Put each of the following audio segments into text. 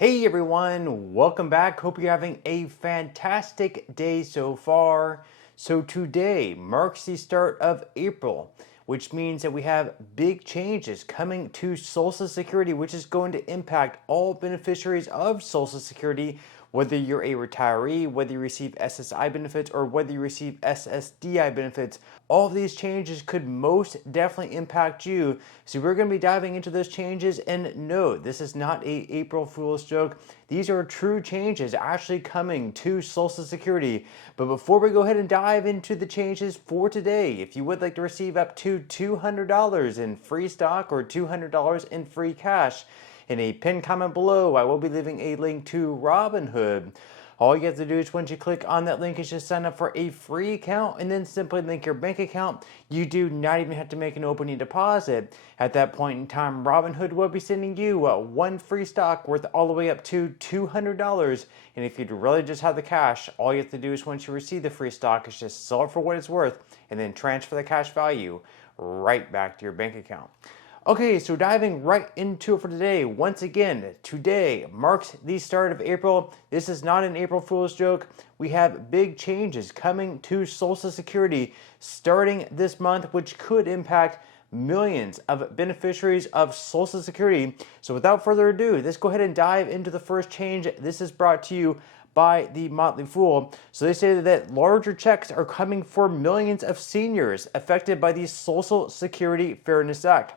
Hey everyone, welcome back. Hope you're having a fantastic day so far. So today marks the start of April, which means that we have big changes coming to Social Security, which is going to impact all beneficiaries of Social Security, whether you're a retiree, whether you receive SSI benefits, or whether you receive SSDI benefits. All of these changes could most definitely impact you. So we're going to be diving into those changes, and no, this is not a April Fool's joke. These are true changes actually coming to Social Security. But before we go ahead and dive into the changes for today, if you would like to receive up to $200 in free stock or $200 in free cash, in a pinned comment below, I will be leaving a link to Robinhood. All you have to do is once you click on that link is just sign up for a free account and then simply link your bank account. You do not even have to make an opening deposit. At that point in time, Robinhood will be sending you one free stock worth all the way up to $200. And if you'd really just have the cash, all you have to do is once you receive the free stock is just sell it for what it's worth and then transfer the cash value right back to your bank account. Okay, so diving right into it for today. Once again, today marks the start of April. This is not an April Fool's joke. We have big changes coming to Social Security starting this month, which could impact millions of beneficiaries of Social Security. So without further ado, let's go ahead and dive into the first change. This is brought to you by the Motley Fool. So they say that larger checks are coming for millions of seniors affected by the Social Security Fairness Act.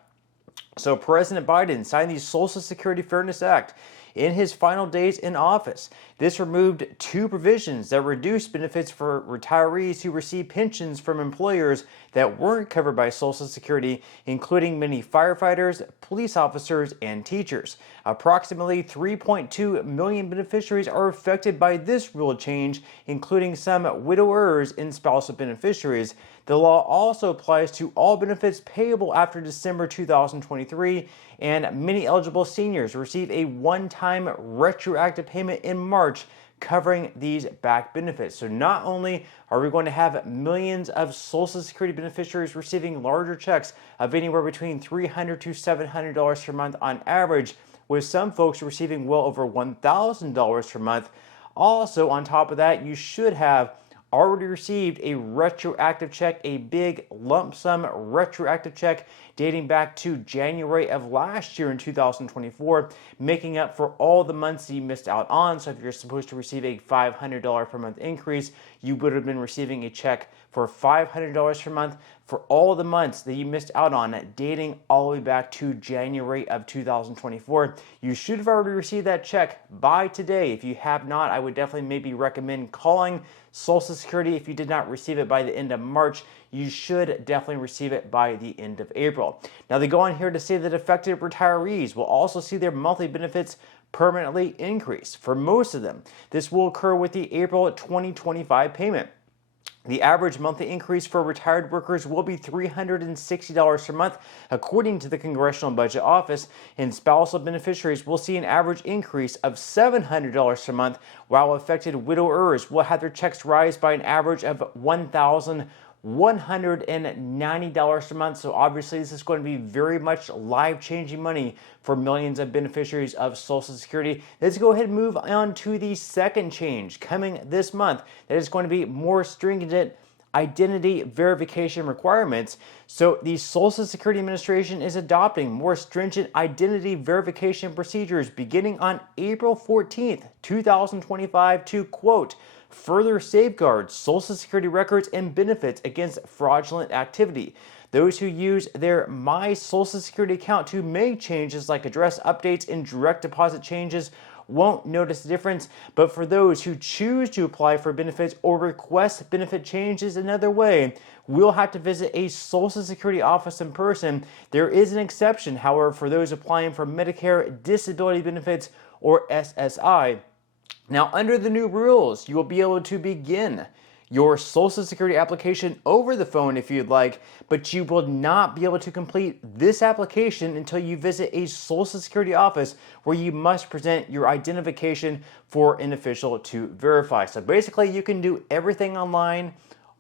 So President Biden signed the Social Security Fairness Act in his final days in office. This removed two provisions that reduced benefits for retirees who receive pensions from employers that weren't covered by Social Security, including many firefighters, police officers, and teachers. Approximately 3.2 million beneficiaries are affected by this rule change, including some widowers and spousal beneficiaries. The law also applies to all benefits payable after December 2023, and many eligible seniors receive a one-time retroactive payment in March covering these back benefits. So not only are we going to have millions of Social Security beneficiaries receiving larger checks of anywhere between $300 to $700 per month on average, with some folks receiving well over $1,000 per month. Also, on top of that, you should have already received a retroactive check, a big lump sum retroactive check dating back to January of last year in 2024, making up for all the months you missed out on. So if you're supposed to receive a $500 per month increase, you would have been receiving a check for $500 per month for all the months that you missed out on, dating all the way back to January of 2024. You should have already received that check by today. If you have not, I would definitely maybe recommend calling Social Security. If you did not receive it by the end of March, you should definitely receive it by the end of April. Now they go on here to say that affected retirees will also see their monthly benefits permanently increase. For most of them, this will occur with the April 2025 payment. The average monthly increase for retired workers will be $360 per month, according to the Congressional Budget Office, and spousal beneficiaries will see an average increase of $700 per month, while affected widowers will have their checks rise by an average of $1,190 a month. So obviously this is going to be very much life-changing money for millions of beneficiaries of Social Security. Let's go ahead and move on to the second change coming this month. That is going to be more stringent identity verification requirements. So the Social Security Administration is adopting more stringent identity verification procedures beginning on April 14th, 2025 to, quote, further safeguard Social Security records and benefits against fraudulent activity. Those who use their My Social Security account to make changes like address updates and direct deposit changes won't notice the difference, but for those who choose to apply for benefits or request benefit changes another way, will have to visit a Social Security office in person. There is an exception, however, for those applying for Medicare disability benefits or SSI. Now, under the new rules, you will be able to begin your Social Security application over the phone if you'd like, but you will not be able to complete this application until you visit a Social Security office where you must present your identification for an official to verify. So basically, you can do everything online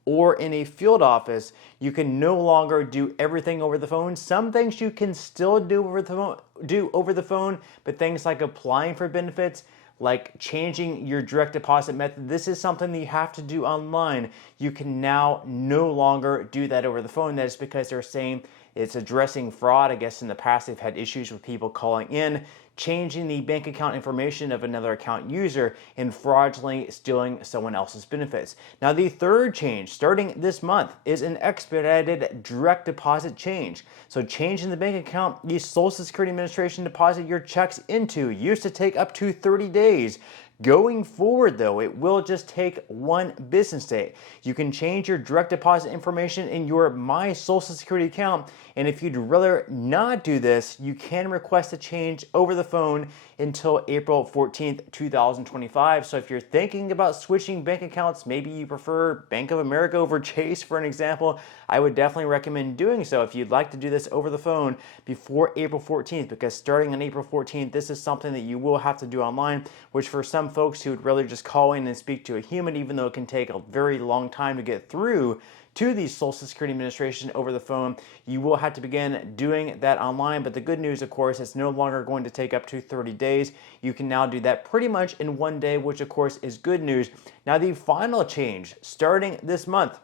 or in a field office, you can no longer do everything over the phone. Some things you can still do over the phone, but things like applying for benefits, like changing your direct deposit method, this is something that you have to do online. You can now no longer do that over the phone. That is because they're saying it's addressing fraud. I guess in the past they've had issues with people calling in, changing the bank account information of another account user, and fraudulently stealing someone else's benefits. Now, the third change starting this month is an expedited direct deposit change. So changing the bank account the Social Security Administration deposit your checks into used to take up to 30 days. Going forward, though, it will just take 1 business day. You can change your direct deposit information in your My Social Security account, and if you'd rather not do this, you can request a change over the phone until April 14th, 2025. So if you're thinking about switching bank accounts, maybe you prefer Bank of America over Chase, for an example, I would definitely recommend doing so if you'd like to do this over the phone before April 14th, because starting on April 14th, this is something that you will have to do online, which for some folks who would rather just call in and speak to a human, even though it can take a very long time to get through to the Social Security Administration over the phone, you will have to begin doing that online. But the good news, of course, it's no longer going to take up to 30 days. You can now do that pretty much in 1 day, which of course is good news. Now, the final change starting this month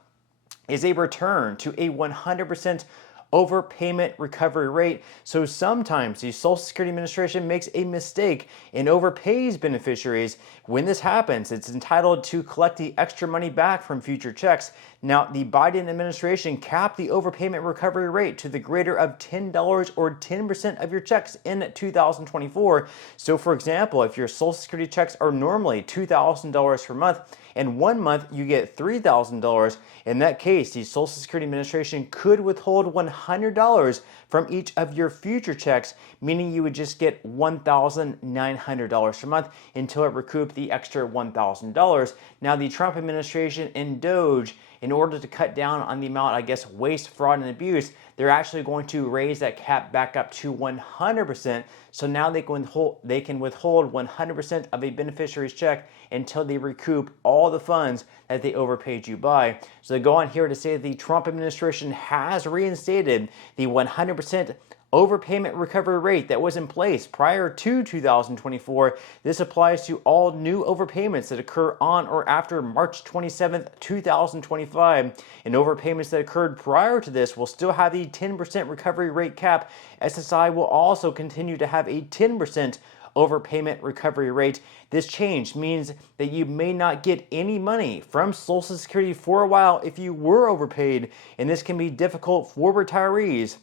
is a return to a 100% overpayment recovery rate. So sometimes the Social Security Administration makes a mistake and overpays beneficiaries. When this happens, it's entitled to collect the extra money back from future checks. Now, the Biden administration capped the overpayment recovery rate to the greater of $10 or 10% of your checks in 2024. So for example, if your Social Security checks are normally $2,000 per month, and 1 month you get $3,000, in that case, the Social Security Administration could withhold $100 from each of your future checks, meaning you would just get $1,900 per month until it recouped the extra $1,000. Now, the Trump administration and DOJ, in order to cut down on the amount, I guess, waste, fraud, and abuse, they're actually going to raise that cap back up to 100%. So now they can withhold 100% of a beneficiary's check until they recoup all the funds that they overpaid you by. So they go on here to say that the Trump administration has reinstated the 100% overpayment recovery rate that was in place prior to 2024. This applies to all new overpayments that occur on or after March 27th, 2025. And overpayments that occurred prior to this will still have the 10% recovery rate cap. SSI will also continue to have a 10% overpayment recovery rate. This change means that you may not get any money from Social Security for a while if you were overpaid, and this can be difficult for retirees,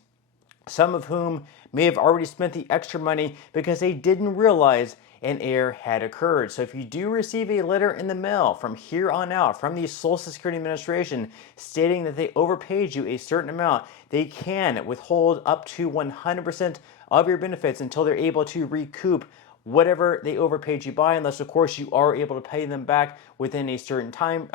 some of whom may have already spent the extra money because they didn't realize an error had occurred. So if you do receive a letter in the mail from here on out from the Social Security Administration stating that they overpaid you a certain amount, they can withhold up to 100% of your benefits until they're able to recoup whatever they overpaid you by, unless of course you are able to pay them back within a certain time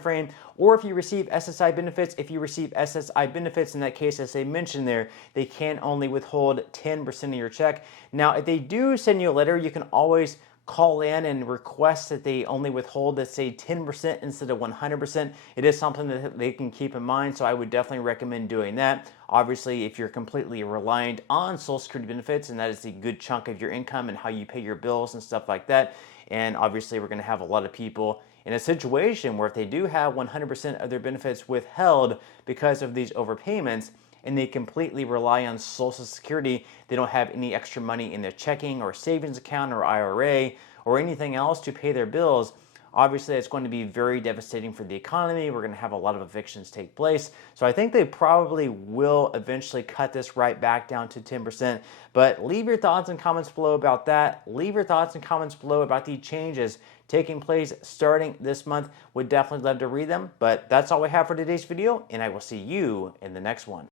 frame. Or if you receive SSI benefits, in that case, as they mentioned there, they can only withhold 10% of your check. Now, if they do send you a letter, you can always call in and request that they only withhold, let's say, 10% instead of 100%. It is something that they can keep in mind, so I would definitely recommend doing that. Obviously, if you're completely reliant on Social Security benefits, and that is a good chunk of your income and how you pay your bills and stuff like that, and obviously we're going to have a lot of people in a situation where if they do have 100% of their benefits withheld because of these overpayments, and they completely rely on Social Security, they don't have any extra money in their checking or savings account or IRA or anything else to pay their bills, obviously it's going to be very devastating for the economy. We're going to have a lot of evictions take place. So I think they probably will eventually cut this right back down to 10%. But leave your thoughts and comments below about that. Leave your thoughts and comments below about the changes taking place starting this month. Would definitely love to read them. But that's all we have for today's video, and I will see you in the next one.